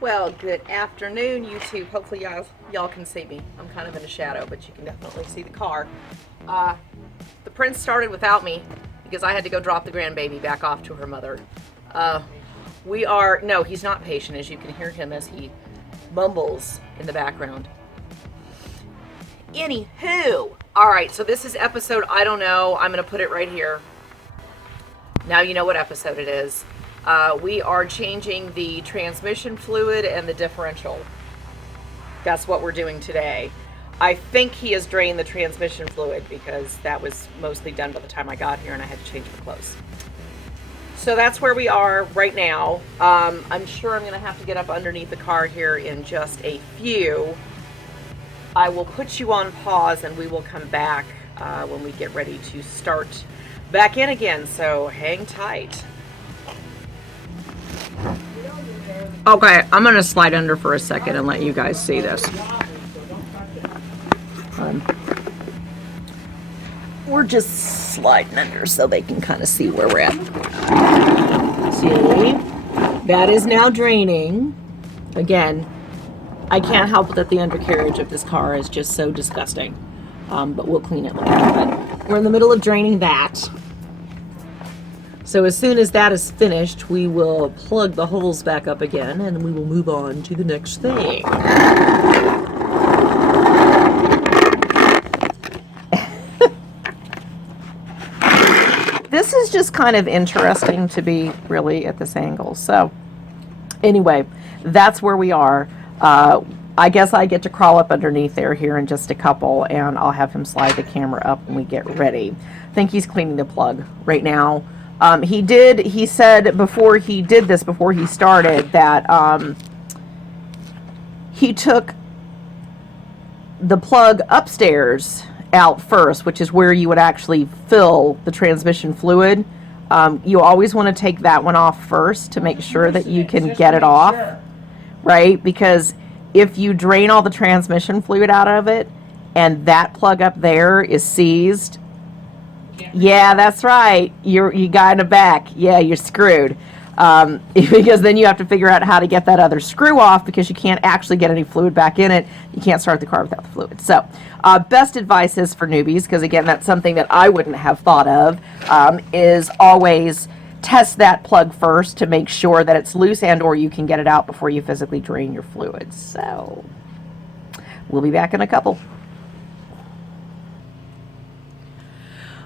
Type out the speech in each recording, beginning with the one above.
Well, good afternoon, YouTube. Hopefully y'all can see me. I'm kind of in the shadow, but you can definitely see the car. The prince started without me because I had to go drop the grandbaby back off to her mother. No, he's not patient, as you can hear him as he mumbles in the background. Anywho, all right, so this is episode, I don't know, I'm going to put it right here. Now you know what episode it is. We are changing the transmission fluid and the differential. That's what we're doing today. I think he has drained the transmission fluid because that was mostly done by the time I got here and I had to change my clothes. So that's where we are right now. I'm sure I'm going to have to get up underneath the car here in just a few. I will put you on pause and we will come back when we get ready to start back in again. So hang tight. Okay, I'm going to slide under for a second and let you guys see this. We're just sliding under so they can kind of see where we're at. See? That is now draining. Again, I can't help it that the undercarriage of this car is just so disgusting. But we'll clean it later. But we're in the middle of draining that. So as soon as that is finished, we will plug the holes back up again and we will move on to the next thing. This is just kind of interesting to be really at this angle. So anyway, that's where we are. I guess I get to crawl up underneath there here in just a couple and I'll have him slide the camera up when we get ready. I think he's cleaning the plug right now. He said before he did this, before he started, that he took the plug upstairs out first, which is where you would actually fill the transmission fluid. You always want to take that one off first to make sure that you can get it off, right? Because if you drain all the transmission fluid out of it and that plug up there is seized, yeah, that's right. You got it back. Yeah, you're screwed. Because then you have to figure out how to get that other screw off because you can't actually get any fluid back in it. You can't start the car without the fluid. So best advice is for newbies, because again, that's something that I wouldn't have thought of, is always test that plug first to make sure that it's loose and or you can get it out before you physically drain your fluids. So we'll be back in a couple.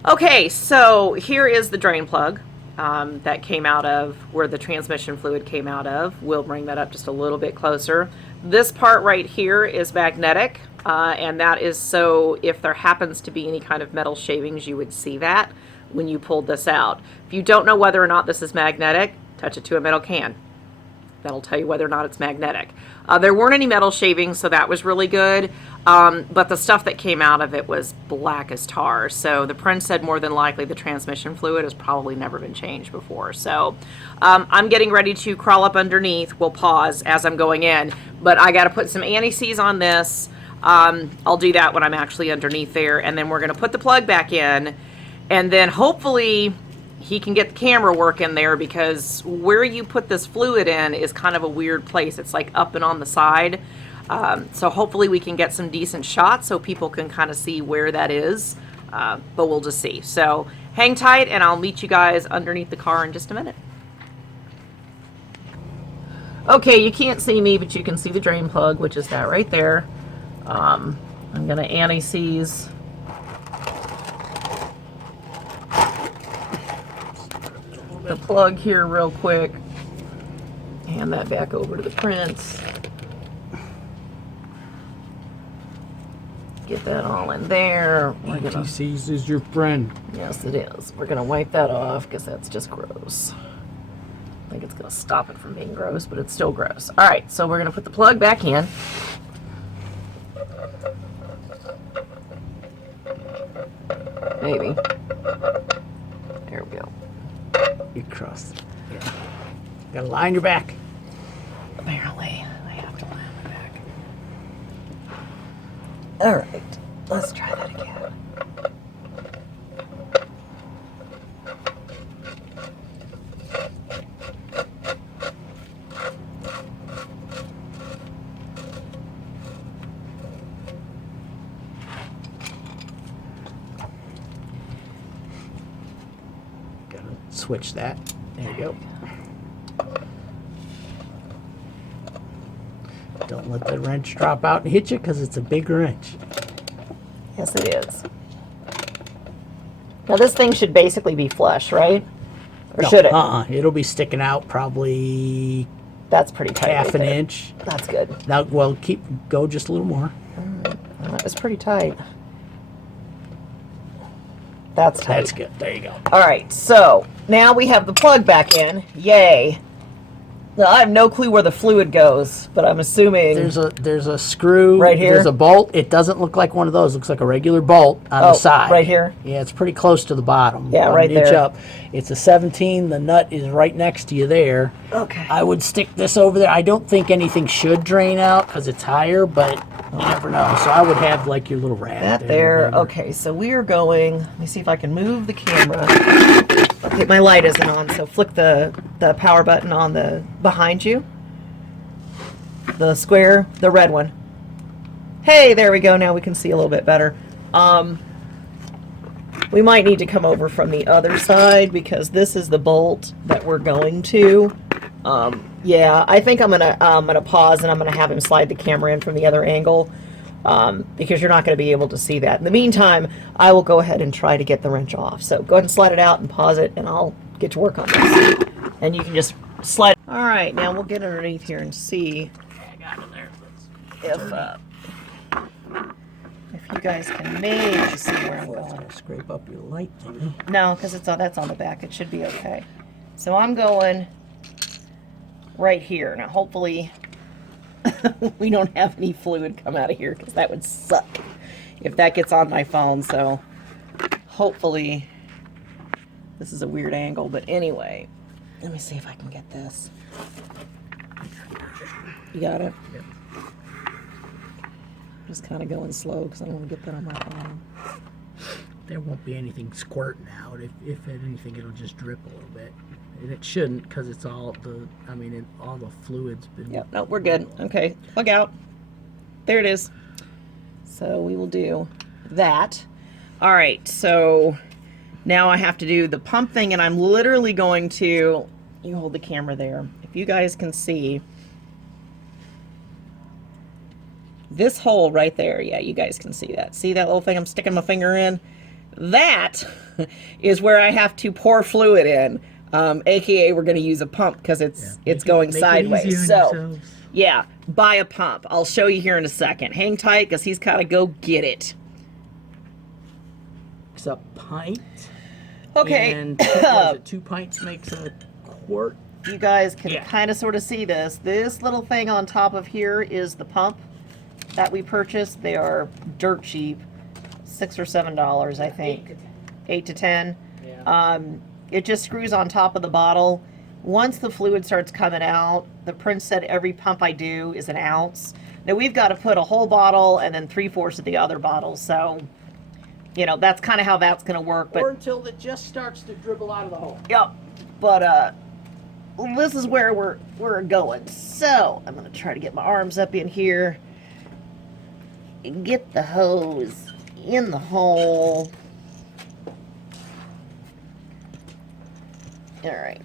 Okay, so here is the drain plug that came out of where the transmission fluid came out of. We'll bring that up just a little bit closer. This part right here is magnetic, and that is so if there happens to be any kind of metal shavings, you would see that when you pulled this out. If you don't know whether or not this is magnetic, touch it to a metal can. That'll tell you whether or not it's magnetic. There weren't any metal shavings, so that was really good. But the stuff that came out of it was black as tar. So the prince said more than likely the transmission fluid has probably never been changed before. So I'm getting ready to crawl up underneath. We'll pause as I'm going in. But I got to put some anti-seize on this. I'll do that when I'm actually underneath there. And then we're going to put the plug back in. And then hopefully he can get the camera working there, because where you put this fluid in is kind of a weird place. It's like up and on the side. So hopefully we can get some decent shots so people can kind of see where that is. But we'll just see. So hang tight and I'll meet you guys underneath the car in just a minute. Okay, you can't see me, but you can see the drain plug, which is that right there. I'm going to anti-seize the plug here real quick. Hand that back over to the prince. Get that all in there. Anti-seize is your friend. Yes, it is. We're going to wipe that off because that's just gross. I think it's going to stop it from being gross, but it's still gross. All right, so we're going to put the plug back in. Maybe. There we go. You crossed. Yeah. Gotta lie on your back. Apparently, I have to lie on my back. All right, let's try that again. Gonna switch that. There you go. Don't let the wrench drop out and hit you because it's a big wrench. Yes, it is. Now this thing should basically be flush, right? Or No, should it? It'll be sticking out probably That's pretty tight. half right an there. inch. That's good. Now, well, go just a little more. That was pretty tight. That's tight. That's good. There you go. All right, so now we have the plug back in. Yay. Now, I have no clue where the fluid goes, but I'm assuming... There's a screw. Right here? There's a bolt. It doesn't look like one of those. It looks like a regular bolt on the side. Right here? Yeah, it's pretty close to the bottom. Yeah, about right an inch there. up. It's a 17. The nut is right next to you there. Okay. I would stick this over there. I don't think anything should drain out because it's higher, but you never know. So I would have like your little rat That there. whatever. Okay, so we are going... Let me see if I can move the camera. Okay, my light isn't on, so flick the power button on the behind you. The square, the red one. Hey, there we go. Now we can see a little bit better. We might need to come over from the other side because this is the bolt that we're going to. Yeah, I think I'm gonna pause and I'm gonna have him slide the camera in from the other angle because you're not gonna be able to see that. In the meantime, I will go ahead and try to get the wrench off. So go ahead and slide it out and pause it, and I'll get to work on this. And you can just slide. All right, now we'll get underneath here and see if you guys can maybe see where I'm going. Scrape up your light thingy. No, because that's on the back. It should be okay. So I'm going right here. Now, hopefully, we don't have any fluid come out of here because that would suck if that gets on my phone. So hopefully, this is a weird angle. But anyway, let me see if I can get this. You got it? Yep. Just kind of going slow because I don't want to get that on my phone. There won't be anything squirting out. If anything, it'll just drip a little bit. And it shouldn't because it's all all the fluid's been... Yep, no, we're good. Okay, plug out. There it is. So we will do that. All right, so now I have to do the pump thing, and I'm literally going to... You hold the camera there. If you guys can see... This hole right there, yeah, you guys can see that. See that little thing I'm sticking my finger in? That is where I have to pour fluid in. AKA we're going to use a pump because it's going sideways. So, yeah, buy a pump. I'll show you here in a second. Hang tight because he's got to go get it. It's a pint. Okay. And what is it, 2 pints makes a quart. You guys can Yeah. kind of sort of see this. This little thing on top of here is the pump that we purchased. They are dirt cheap, $6 or $7, I think, 8 to 10. Yeah. It just screws on top of the bottle. Once the fluid starts coming out, the print said every pump I do is an ounce. Now we've got to put a whole bottle and then 3/4 of the other bottle. So, you know, that's kind of how that's going to work. But or until it just starts to dribble out of the hole. yep. But this is where we're going. So I'm going to try to get my arms up in here. Get the hose in the hole. All right.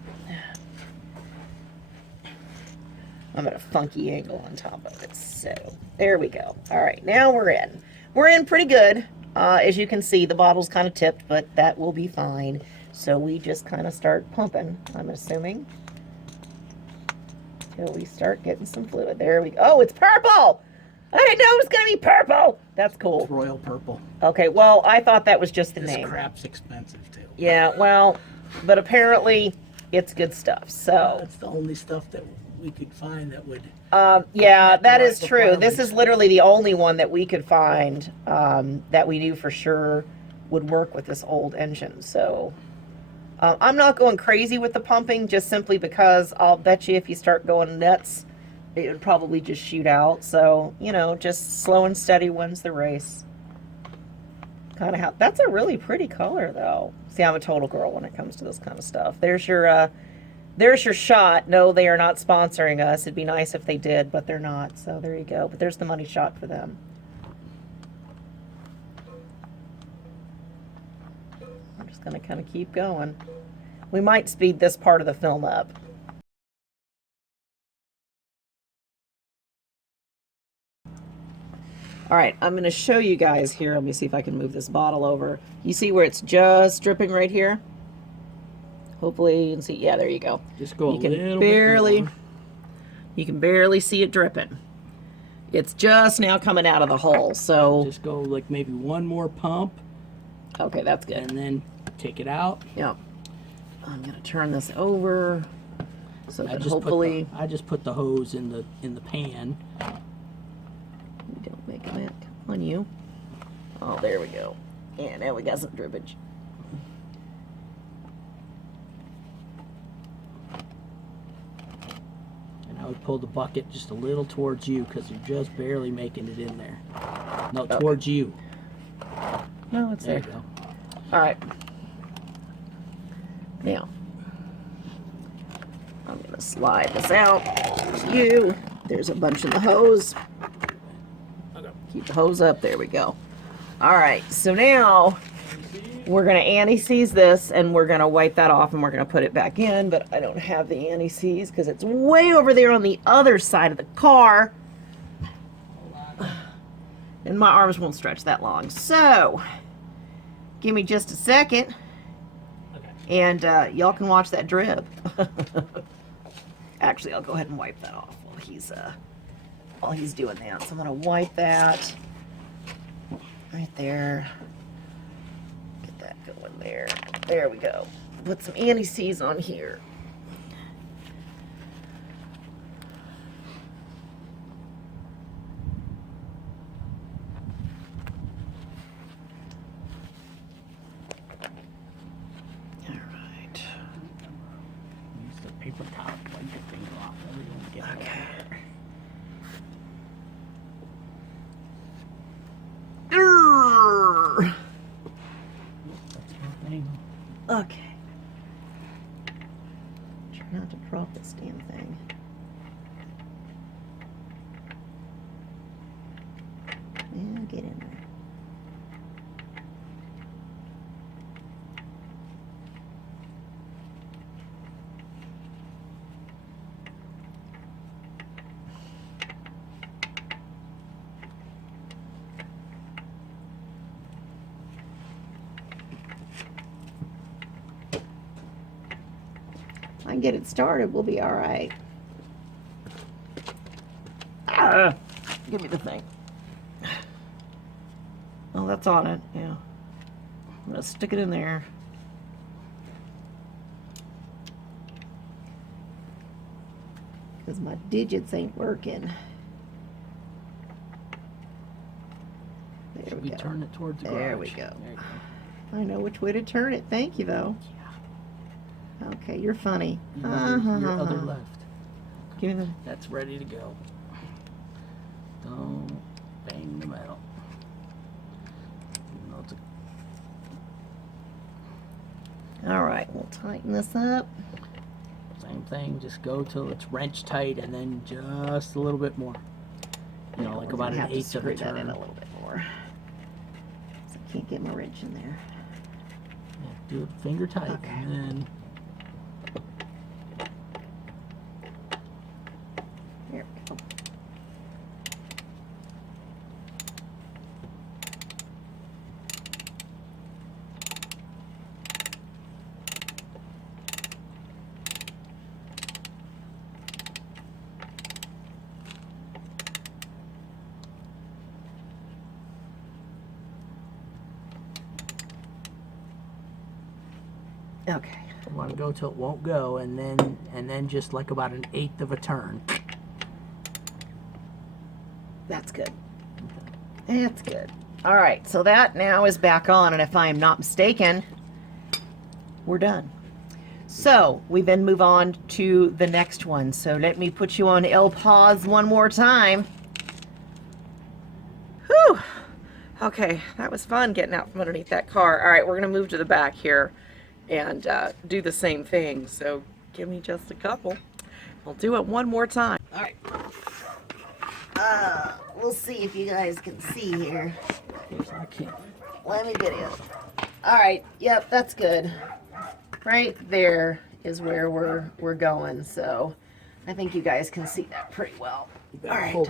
I'm at a funky angle on top of it. So there we go. All right, now we're in. We're in pretty good. As you can see, the bottle's kind of tipped, but that will be fine. So we just kind of start pumping, I'm assuming, till we start getting some fluid. There we go. Oh, it's purple! I didn't know it was going to be purple. That's cool. It's royal purple. Okay, well, I thought that was just the This name. crap's expensive too. Yeah, well, but apparently it's good stuff. So, That's the only stuff that we could find that would... yeah, Met the that right is true. This is requirements. literally the only one that we could find that we knew for sure would work with this old engine. So, I'm not going crazy with the pumping just simply because I'll bet you if you start going nuts, it would probably just shoot out. So, you know, just slow and steady wins the race. Kind of how... That's a really pretty color, though. See, I'm a total girl when it comes to this kind of stuff. There's your shot. No, they are not sponsoring us. It'd be nice if they did, but they're not. So there you go. But there's the money shot for them. I'm just going to kind of keep going. we might speed this part of the film up. All right, I'm going to show you guys here. Let me see if I can move this bottle over. You see where it's just dripping right here? Hopefully you can see. Yeah, there you go. Just go you can You can barely see it dripping. It's just now coming out of the hole, so... Just go like maybe one more pump. Okay, that's good. And then take it out. Yep. I'm going to turn this over so that hopefully... I just put the hose in the pan. Don't make that. Come on, you. Oh, there we go. Yeah, now we got some drippage. And I would pull the bucket just a little towards you because you're just barely making it in there. No, towards you. No, it's there. There you go. All right. Now, I'm going to slide this out. There's you. There's a bunch in the hose. Keep the hose up. There we go. All right. So now we're going to anti-seize this and we're going to wipe that off and we're going to put it back in. But I don't have the anti-seize because it's way over there on the other side of the car. And my arms won't stretch that long. So give me just a second. And y'all can watch that drip. Actually, I'll go ahead and wipe that off while he's doing that. So I'm going to wipe that right there. Get that going there. There we go. Put some anti-seize on here. All right. Use the paper towel to wipe your finger off. Okay. Okay. Try not to drop this damn thing. Yeah, get in there. I can get it started, we'll be all right. Give me the thing. Oh, that's on it, yeah. I'm gonna stick it in there. Because my digits ain't working. There we go. Turn it towards the garage. There we go. There you go. I know which way to turn it. Thank you, though. Okay, you're funny. Your other left. Give me the... That's ready to go. Don't bang the metal. No, it's All right, we'll tighten this up. same thing. Just go till it's wrench tight, and then just a little bit more. You know, like about an eighth of a turn. That in a little bit more. So I can't get my wrench in there. Yeah, do it finger tight, Okay. and then. There we go. Okay. You want to go till it won't go, and then just like about an eighth of a turn. That's good. That's good. All right, so that now is back on, and if I am not mistaken, we're done. So we then move on to the next one. So let me put you on L pause one more time. Whew. Okay, that was fun getting out from underneath that car. All right, we're going to move to the back here and do the same thing. So give me just a couple. We'll do it one more time. All right. We'll see if you guys can see here. Yes, I can. Let me get in. All right. Yep, that's good. right there is where we're going. So I think you guys can see that pretty well. You better pull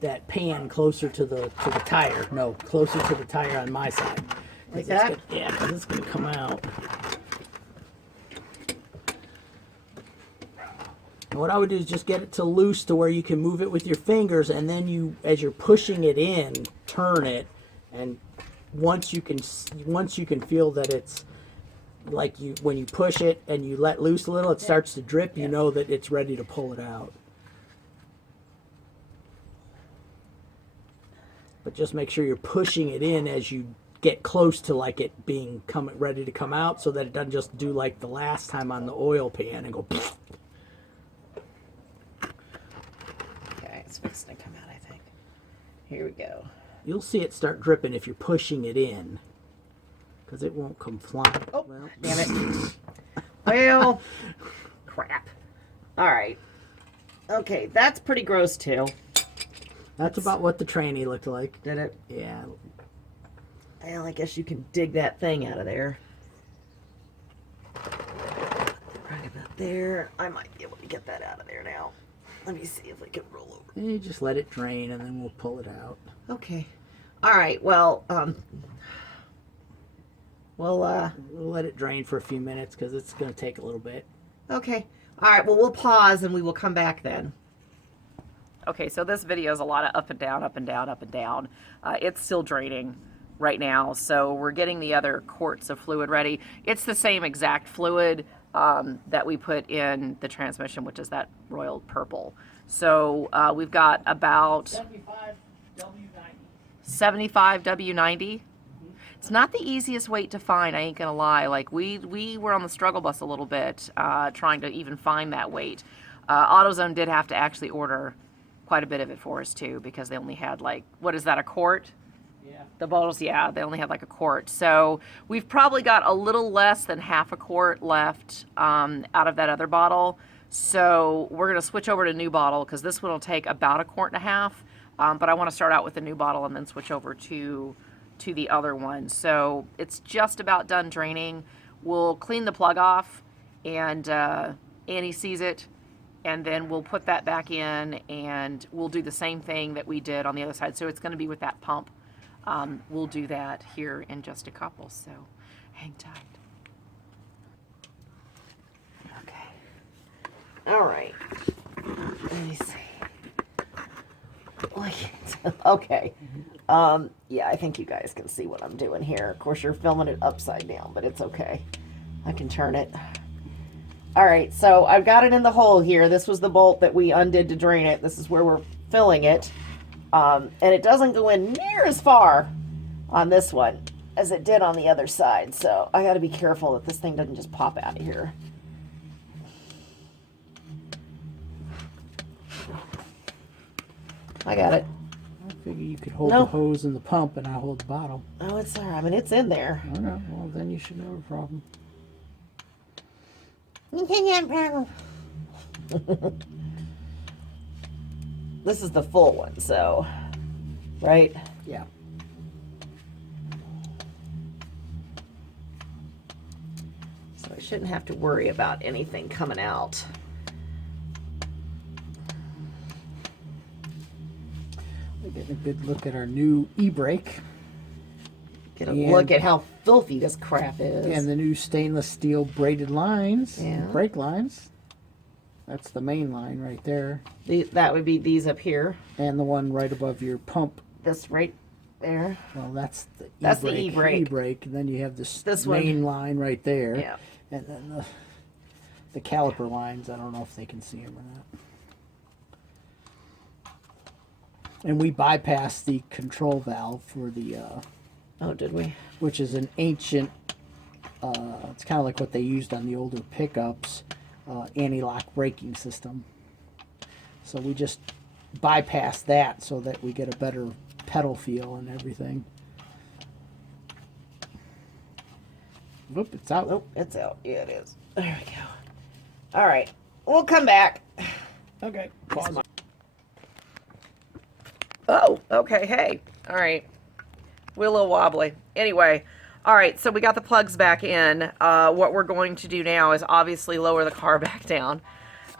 that pan closer to the tire. No, closer to the tire on my side. Like that? Yeah, because it's going to come out. And what I would do is just get it to loose to where you can move it with your fingers, and then you, as you're pushing it in, turn it, and once you can feel that it's like when you push it and you let loose a little, it starts to drip. You know that it's ready to pull it out. But just make sure you're pushing it in as you get close to like it being ready to come out, so that it doesn't just do like the last time on the oil pan and go. Okay, it's fixing to come out, I think. Here we go. You'll see it start dripping if you're pushing it in, because it won't come flying. Oh, well, damn it. Well, crap. All right. Okay, that's pretty gross too. That's about what the tranny looked like. Did it? Yeah. Well, I guess you can dig that thing out of there. Right about there. I might be able to get that out of there now. Let me see if I can roll over. And you just let it drain, and then we'll pull it out. Okay. All right. Well, we'll let it drain for a few minutes because it's going to take a little bit. Okay. All right. Well, we'll pause and we will come back then. Okay, so this video is a lot of up and down, up and down, up and down. It's still draining right now, so we're getting the other quarts of fluid ready. It's the same exact fluid that we put in the transmission, which is that royal purple. So we've got about 75 W90. It's not the easiest weight to find, I ain't gonna lie. Like we were on the struggle bus a little bit trying to even find that weight. AutoZone did have to actually order quite a bit of it for us too, because they only had like, what is that, a quart? Yeah. The bottles, yeah, they only had like a quart. So we've probably got a little less than half a quart left out of that other bottle. So we're gonna switch over to a new bottle because this one will take about a quart and a half. But I want to start out with the new bottle and then switch over to the other one. So it's just about done draining. We'll clean the plug off, and Annie sees it, and then we'll put that back in, and we'll do the same thing that we did on the other side. So it's going to be with that pump. We'll do that here in just a couple, so hang tight. Okay. All right. Let me see. Okay. Yeah, I think you guys can see what I'm doing here. Of course, you're filming it upside down, but it's okay. I can turn it. All right, so I've got it in the hole here. This was the bolt that we undid to drain it. This is where we're filling it. And it doesn't go in near as far on this one as it did on the other side. So I got to be careful that this thing doesn't just pop out of here. I got it. I figure you could hold the hose and the pump, and I hold the bottle. Oh, it's all right. I mean, it's in there. Oh, no. Well, then you should have a problem. You can't have a problem. This is the full one, so, right? Yeah. So I shouldn't have to worry about anything coming out. We're getting a good look at our new e-brake. Get a look at how filthy this crap is. And the new stainless steel braided lines, Yeah. brake lines. That's the main line right there. That would be these up here. And the one right above your pump. This right there. Well, that's the e-brake. That's the e-brake. E-brake. And then you have this one. main line right there. Yeah. And then the caliper lines, I don't know if they can see them or not. And we bypassed the control valve for the... Oh, did we? which is an ancient, it's kind of like what they used on the older pickups, anti-lock braking system. So we just bypass that so that we get a better pedal feel and everything. Whoop, it's out. Oh, it's out. Yeah, it is. There we go. All right. We'll come back. Okay. Pause. Oh, okay. Hey. All right. We're a little wobbly. Anyway, All right, so we got the plugs back in. What we're going to do now is obviously lower the car back down.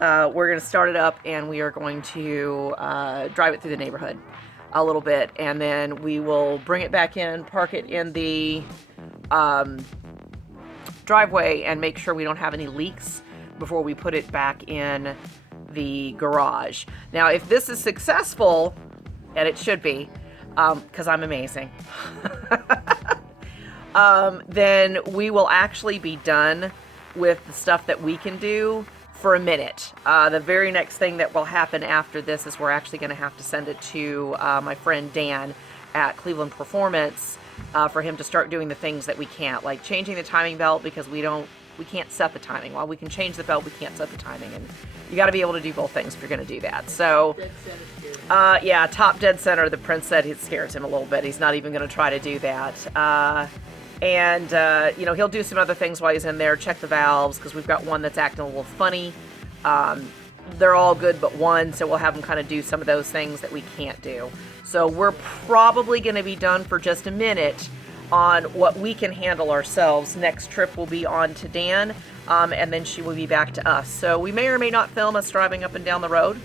We're going to start it up, and we are going to drive it through the neighborhood a little bit, and then we will bring it back in, park it in the driveway, and make sure we don't have any leaks before we put it back in the garage. Now, if this is successful, and it should be, because I'm amazing, then we will actually be done with the stuff that we can do for a minute. The very next thing that will happen after this is we're actually going to have to send it to my friend Dan at Cleveland Performance for him to start doing the things that we can't, like changing the timing belt, because we can't set the timing. While we can change the belt, we can't set the timing, and you got to be able to do both things if you're going to do that. So, yeah, top dead center. The Prince said it scares him a little bit. He's not even going to try to do that. And he'll do some other things while he's in there, check the valves, because we've got one that's acting a little funny. They're all good but one, so we'll have him kind of do some of those things that we can't do. So we're probably going to be done for just a minute on what we can handle ourselves. Next trip will be on to Dan, and then she will be back to us. So we may or may not film us driving up and down the road.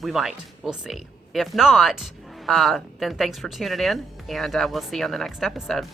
We might. We'll see. If not, then thanks for tuning in, and we'll see you on the next episode.